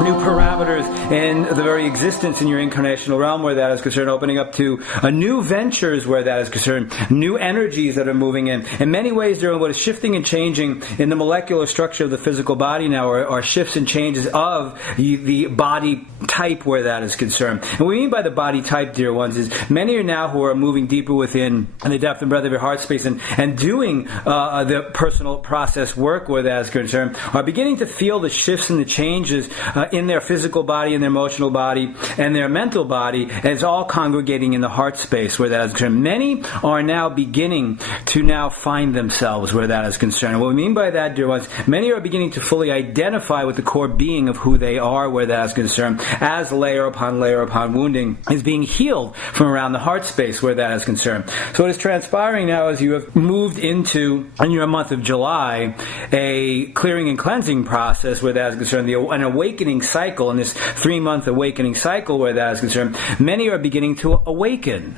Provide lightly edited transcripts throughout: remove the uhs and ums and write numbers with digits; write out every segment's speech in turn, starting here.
new parameters in the very existence in your incarnational realm where that is concerned, opening up to new ventures where that is concerned, new energies that are moving in. In many ways, there are what is shifting and changing in the molecular structure of the physical body now are shifts and changes of the body type where that is concerned. And what we mean by the body type, dear ones, is many are now who are moving deeper within the depth and breadth of your heart space and doing the personal process work where that is concerned, are beginning to feel the shifts and the changes in their physical body, and their emotional body, and their mental body, and it's all congregating in the heart space where that is concerned. Many are now beginning to now find themselves where that is concerned. And what we mean by that, dear ones, many are beginning to fully identify with the core being of who they are where that is concerned, as layer upon wounding is being healed from around the heart space where that is concerned. So what is transpiring now is you have moved into, in your month of July, a clearing and cleansing process where that is concerned, an awakening cycle, in this 3-month awakening cycle where that is concerned. Many are beginning to awaken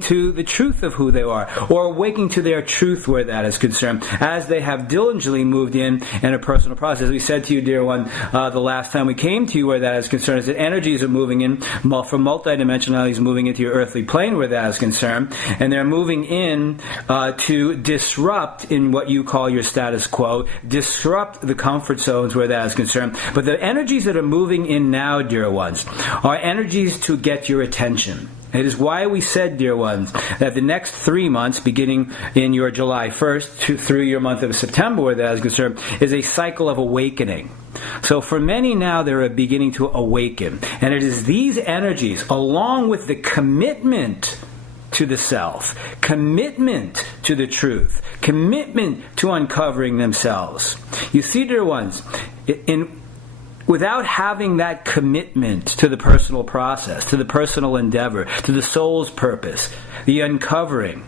to the truth of who they are, or awaking to their truth where that is concerned, as they have diligently moved in a personal process. We said to you, dear one, the last time we came to you where that is concerned, is that energies are moving in from multidimensionalities, moving into your earthly plane where that is concerned, and they're moving in to disrupt in what you call your status quo, disrupt the comfort zones where that is concerned. But the energies that are moving in now, dear ones, are energies to get your attention. It is why we said, dear ones, that the next 3 months, beginning in your July 1st through your month of September, where that is concerned, is a cycle of awakening. So for many now, they're beginning to awaken. And it is these energies, along with the commitment to the self, commitment to the truth, commitment to uncovering themselves. You see, dear ones, without having that commitment to the personal process, to the personal endeavor, to the soul's purpose, the uncovering,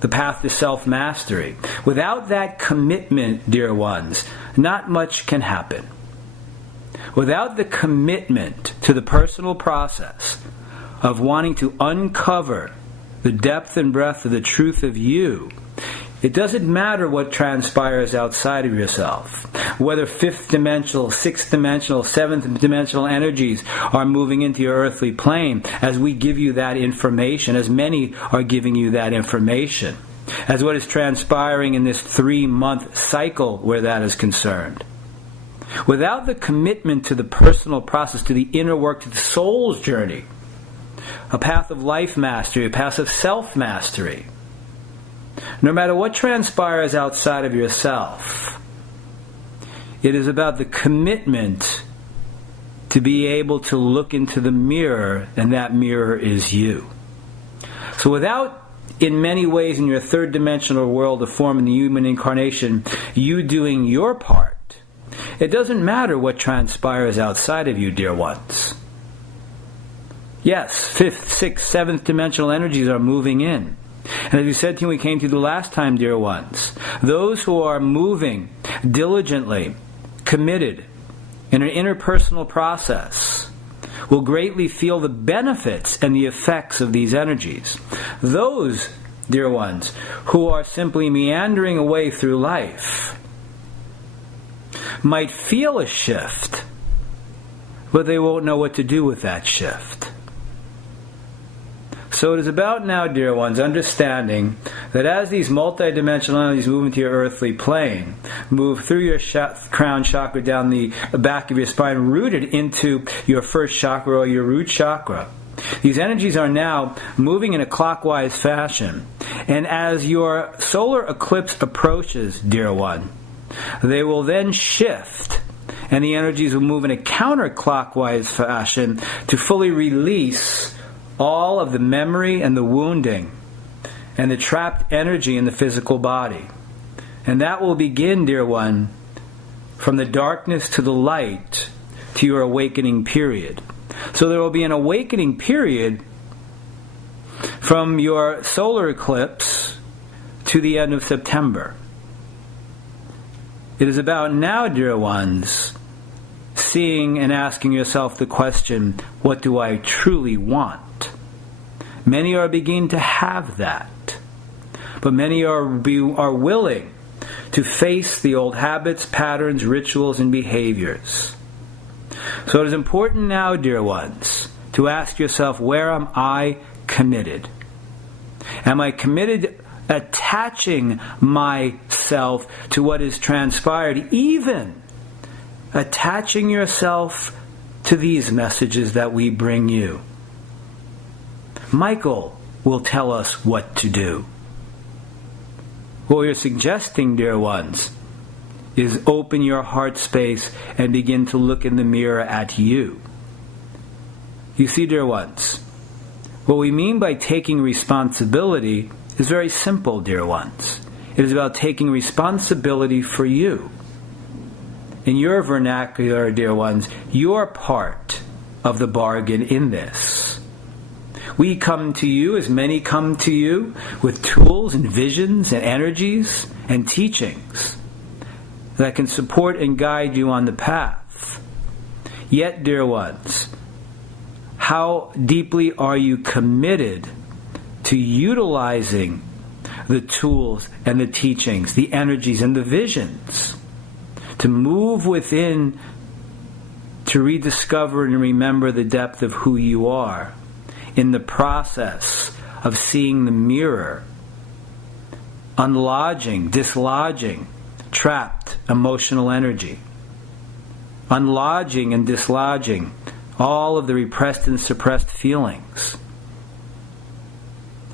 the path to self-mastery, without that commitment, dear ones, not much can happen. Without the commitment to the personal process of wanting to uncover the depth and breadth of the truth of you, it doesn't matter what transpires outside of yourself. Whether 5th dimensional, 6th dimensional, 7th dimensional energies are moving into your earthly plane, as we give you that information, as many are giving you that information, as what is transpiring in this 3-month cycle where that is concerned. Without the commitment to the personal process, to the inner work, to the soul's journey, a path of life mastery, a path of self-mastery, no matter what transpires outside of yourself, it is about the commitment to be able to look into the mirror, and that mirror is you. So without, in many ways, in your 3rd dimensional world of form in the human incarnation, you doing your part, it doesn't matter what transpires outside of you, dear ones. Yes, 5th, 6th, 7th dimensional energies are moving in. And as we said to you when we came to you the last time, dear ones, those who are moving diligently, committed in an interpersonal process, will greatly feel the benefits and the effects of these energies. Those, dear ones, who are simply meandering away through life might feel a shift, but they won't know what to do with that shift. So it is about now, dear ones, understanding that as these multidimensional entities move into your earthly plane, move through your crown chakra down the back of your spine, rooted into your first chakra or your root chakra, these energies are now moving in a clockwise fashion. And as your solar eclipse approaches, dear one, they will then shift, and the energies will move in a counterclockwise fashion to fully release all of the memory and the wounding and the trapped energy in the physical body. And that will begin, dear one, from the darkness to the light to your awakening period. So there will be an awakening period from your solar eclipse to the end of September. It is about now, dear ones, seeing and asking yourself the question, what do I truly want? Many are beginning to have that. But many are willing to face the old habits, patterns, rituals, and behaviors. So it is important now, dear ones, to ask yourself, where am I committed? Am I committed attaching myself to what has transpired, even attaching yourself to these messages that we bring you? Michael will tell us what to do. What we're suggesting, dear ones, is open your heart space and begin to look in the mirror at you. You see, dear ones, what we mean by taking responsibility is very simple, dear ones. It is about taking responsibility for you. In your vernacular, dear ones, you're part of the bargain in this. We come to you, as many come to you, with tools and visions and energies and teachings that can support and guide you on the path. Yet, dear ones, how deeply are you committed to utilizing the tools and the teachings, the energies and the visions, to move within, to rediscover and remember the depth of who you are in the process of seeing the mirror, unlodging, dislodging trapped emotional energy, unlodging and dislodging all of the repressed and suppressed feelings,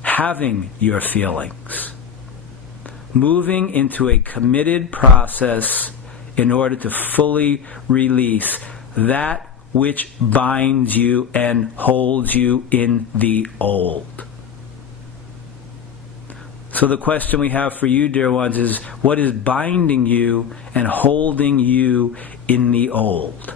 having your feelings, moving into a committed process in order to fully release that which binds you and holds you in the old. So the question we have for you, dear ones, is what is binding you and holding you in the old?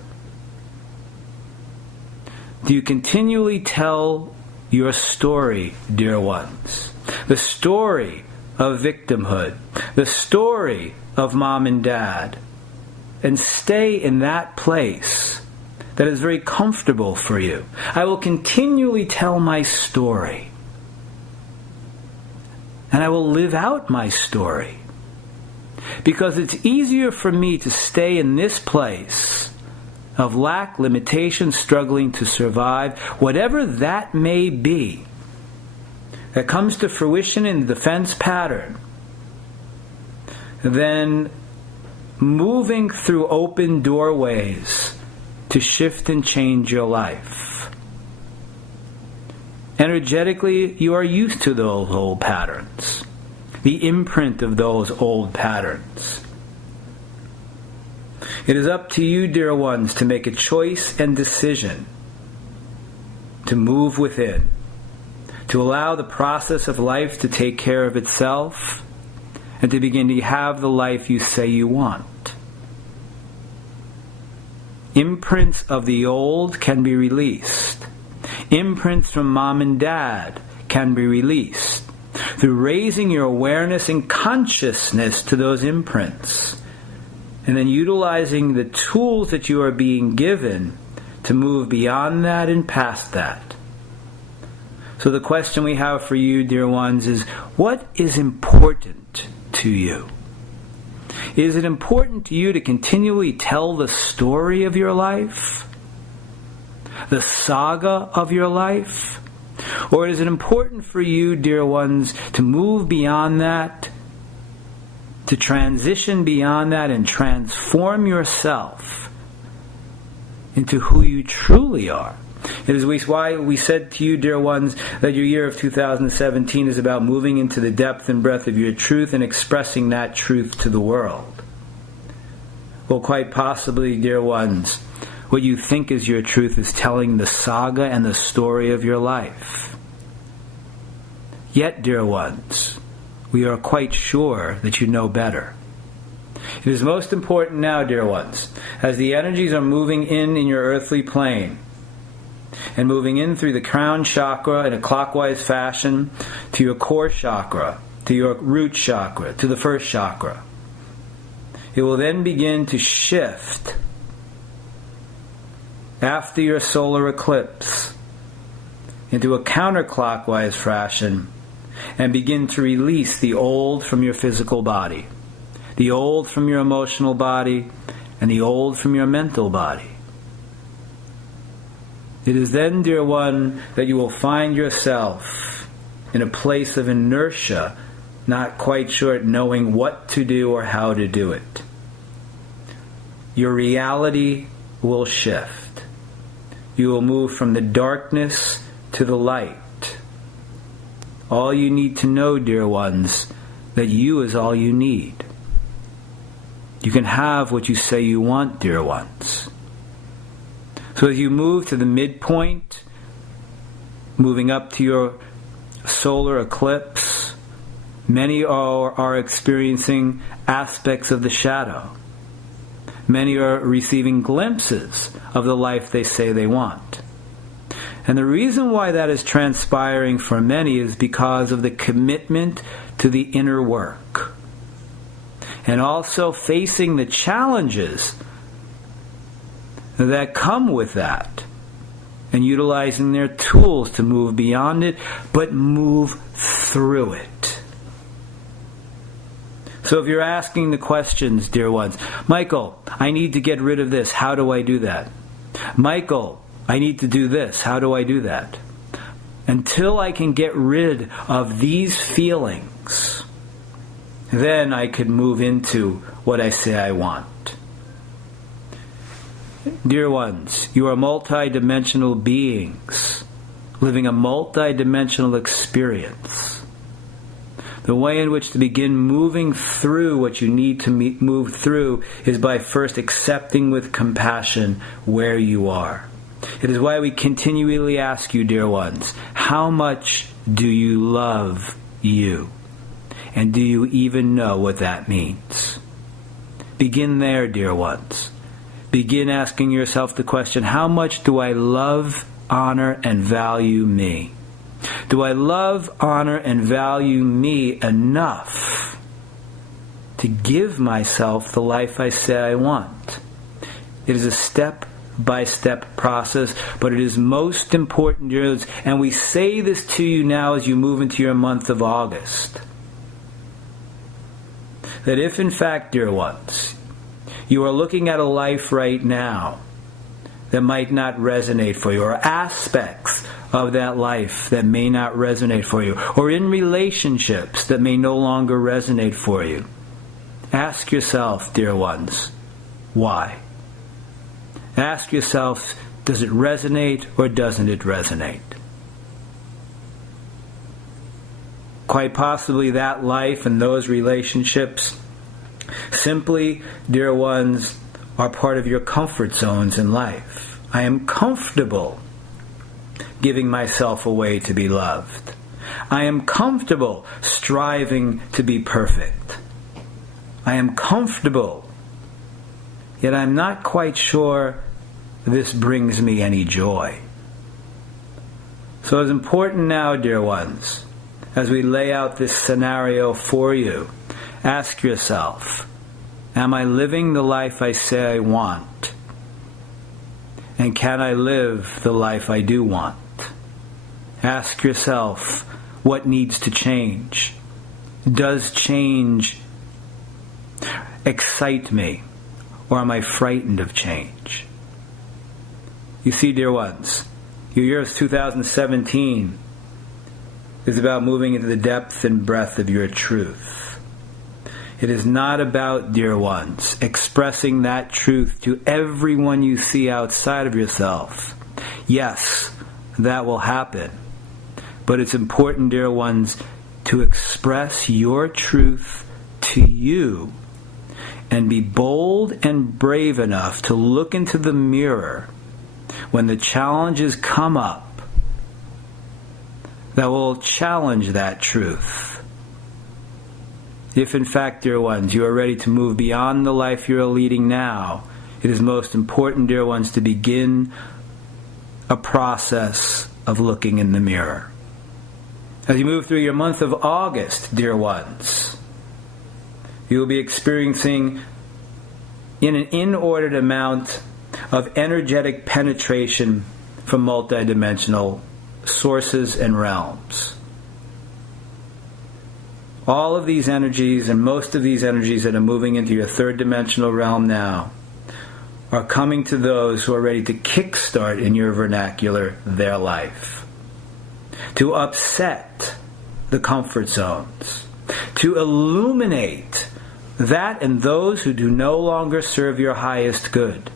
Do you continually tell your story, dear ones? The story of victimhood, the story of mom and dad, and stay in that place that is very comfortable for you. I will continually tell my story, and I will live out my story, because it's easier for me to stay in this place of lack, limitation, struggling to survive, whatever that may be, that comes to fruition in the defense pattern, than moving through open doorways to shift and change your life. Energetically, you are used to those old patterns, the imprint of those old patterns. It is up to you, dear ones, to make a choice and decision to move within, to allow the process of life to take care of itself, and to begin to have the life you say you want. Imprints of the old can be released. Imprints from mom and dad can be released through raising your awareness and consciousness to those imprints, and then utilizing the tools that you are being given to move beyond that and past that. So the question we have for you, dear ones, is what is important to you? Is it important to you to continually tell the story of your life? The saga of your life? Or is it important for you, dear ones, to move beyond that, to transition beyond that and transform yourself into who you truly are? It is why we said to you, dear ones, that your year of 2017 is about moving into the depth and breadth of your truth and expressing that truth to the world. Well, quite possibly, dear ones, what you think is your truth is telling the saga and the story of your life. Yet, dear ones, we are quite sure that you know better. It is most important now, dear ones, as the energies are moving in your earthly plane, and moving in through the crown chakra in a clockwise fashion to your core chakra, to your root chakra, to the first chakra. It will then begin to shift after your solar eclipse into a counterclockwise fashion and begin to release the old from your physical body, the old from your emotional body, and the old from your mental body. It is then, dear one, that you will find yourself in a place of inertia, not quite sure at knowing what to do or how to do it. Your reality will shift. You will move from the darkness to the light. All you need to know, dear ones, that you is all you need. You can have what you say you want, dear ones. So as you move to the midpoint, moving up to your solar eclipse, many are experiencing aspects of the shadow. Many are receiving glimpses of the life they say they want. And the reason why that is transpiring for many is because of the commitment to the inner work. And also facing the challenges that come with that. And utilizing their tools to move beyond it, but move through it. So if you're asking the questions, dear ones, Michael, I need to get rid of this. How do I do that? Michael, I need to do this. How do I do that? Until I can get rid of these feelings, then I could move into what I say I want. Dear ones, you are multidimensional beings, living a multidimensional experience. The way in which to begin moving through what you need to move through is by first accepting with compassion where you are. It is why we continually ask you, dear ones, how much do you love you? And do you even know what that means? Begin there, dear ones. Begin asking yourself the question, how much do I love, honor, and value me? Do I love, honor, and value me enough to give myself the life I say I want? It is a step-by-step process, but it is most important, dear ones, and we say this to you now as you move into your month of August, that if in fact, dear ones, you are looking at a life right now that might not resonate for you, or aspects of that life that may not resonate for you, or in relationships that may no longer resonate for you, ask yourself, dear ones, why? Ask yourself, does it resonate or doesn't it resonate? Quite possibly that life and those relationships simply, dear ones, are part of your comfort zones in life. I am comfortable giving myself away to be loved. I am comfortable striving to be perfect. I am comfortable, yet I'm not quite sure this brings me any joy. So it's important now, dear ones, as we lay out this scenario for you, ask yourself, am I living the life I say I want? And can I live the life I do want? Ask yourself, what needs to change? Does change excite me? Or am I frightened of change? You see, dear ones, your year is 2017 is about moving into the depth and breadth of your truth. It is not about, dear ones, expressing that truth to everyone you see outside of yourself. Yes, that will happen. But it's important, dear ones, to express your truth to you and be bold and brave enough to look into the mirror when the challenges come up that will challenge that truth. If in fact, dear ones, you are ready to move beyond the life you are leading now, it is most important, dear ones, to begin a process of looking in the mirror. As you move through your month of August, dear ones, you will be experiencing in an inordinate amount of energetic penetration from multidimensional sources and realms. All of these energies and most of these energies that are moving into your third dimensional realm now are coming to those who are ready to kickstart, in your vernacular, their life. To upset the comfort zones. To illuminate that and those who do no longer serve your highest good.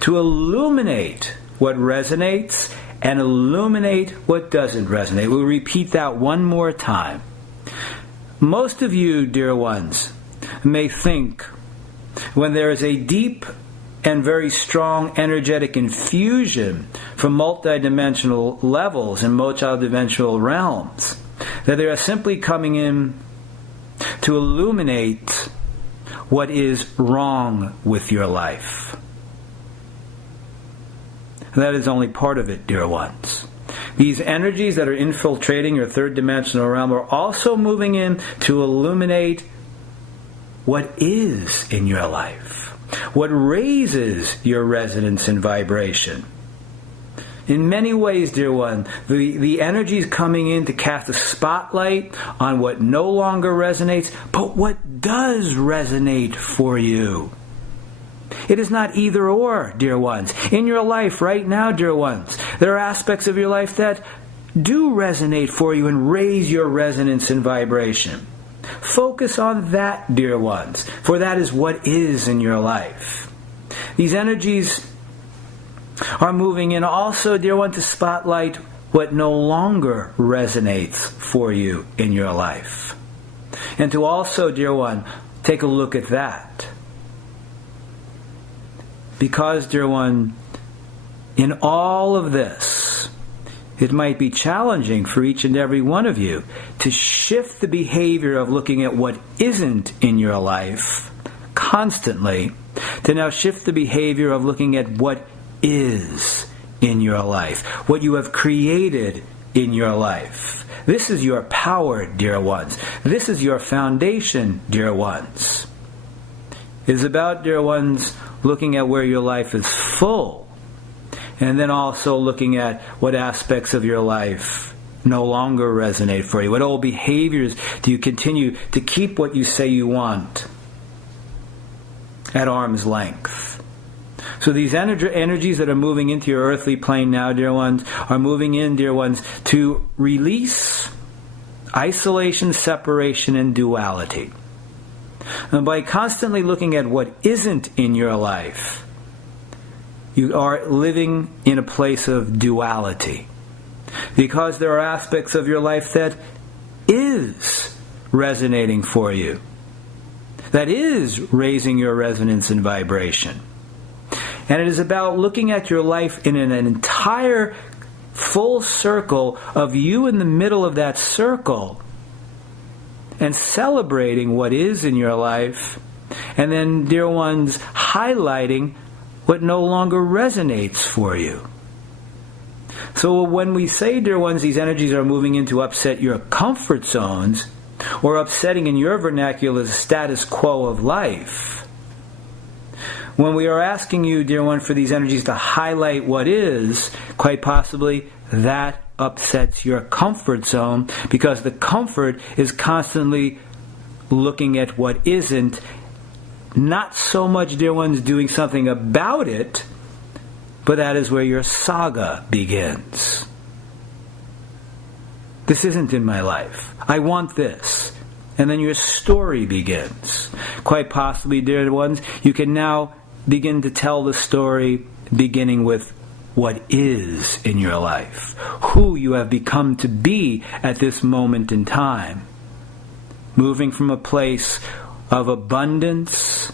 To illuminate what resonates and illuminate what doesn't resonate. We'll repeat that one more time. Most of you, dear ones, may think when there is a deep and very strong energetic infusion from multidimensional levels and multidimensional realms, that they are simply coming in to illuminate what is wrong with your life. That is only part of it, dear ones. These energies that are infiltrating your third dimensional realm are also moving in to illuminate what is in your life, what raises your resonance and vibration. In many ways, dear one, the energy is coming in to cast a spotlight on what no longer resonates, but what does resonate for you. It is not either or, dear ones. In your life right now, dear ones, there are aspects of your life that do resonate for you and raise your resonance and vibration. Focus on that, dear ones, for that is what is in your life. These energies are moving in also, dear one, to spotlight what no longer resonates for you in your life. And to also, dear one, take a look at that. Because, dear one, in all of this, it might be challenging for each and every one of you to shift the behavior of looking at what isn't in your life constantly, to now shift the behavior of looking at what is in your life, what you have created in your life. This is your power, dear ones. This is your foundation, dear ones. It is about, dear ones, looking at where your life is full, and then also looking at what aspects of your life no longer resonate for you. What old behaviors do you continue to keep what you say you want at arm's length? So these energies that are moving into your earthly plane now, dear ones, are moving in, dear ones, to release isolation, separation, and duality. And by constantly looking at what isn't in your life, you are living in a place of duality. Because there are aspects of your life that is resonating for you, that is raising your resonance and vibration. And it is about looking at your life in an entire full circle of you in the middle of that circle and celebrating what is in your life, and then, dear ones, highlighting what no longer resonates for you. So when we say, dear ones, these energies are moving in to upset your comfort zones, or upsetting in your vernacular the status quo of life, when we are asking you, dear one, for these energies to highlight what is, quite possibly that upsets your comfort zone, because the comfort is constantly looking at what isn't, not so much, dear ones, doing something about it, but that is where your saga begins. This isn't in my life. I want this. And then your story begins. Quite possibly, dear ones, you can now begin to tell the story beginning with what is in your life, who you have become to be at this moment in time, moving from a place of abundance,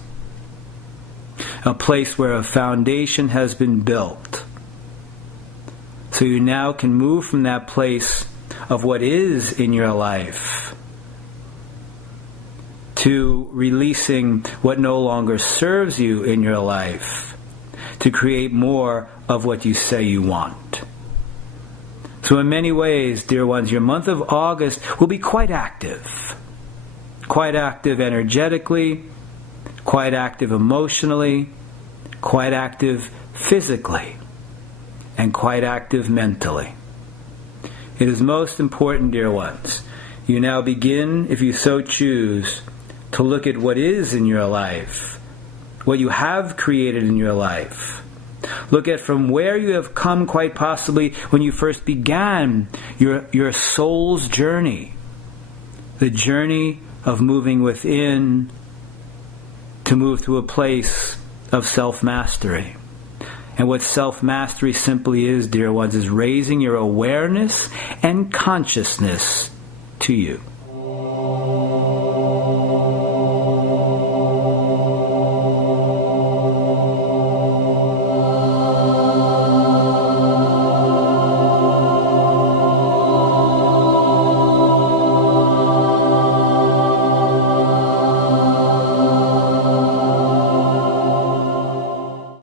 a place where a foundation has been built. So you now can move from that place of what is in your life to releasing what no longer serves you in your life, to create more of what you say you want. So in many ways, dear ones, your month of August will be quite active energetically, quite active emotionally, quite active physically, and quite active mentally. It is most important, dear ones, you now begin, if you so choose, to look at what is in your life what you have created in your life. Look at from where you have come, quite possibly when you first began your soul's journey. The journey of moving within to move to a place of self-mastery. And what self-mastery simply is, dear ones, is raising your awareness and consciousness to you.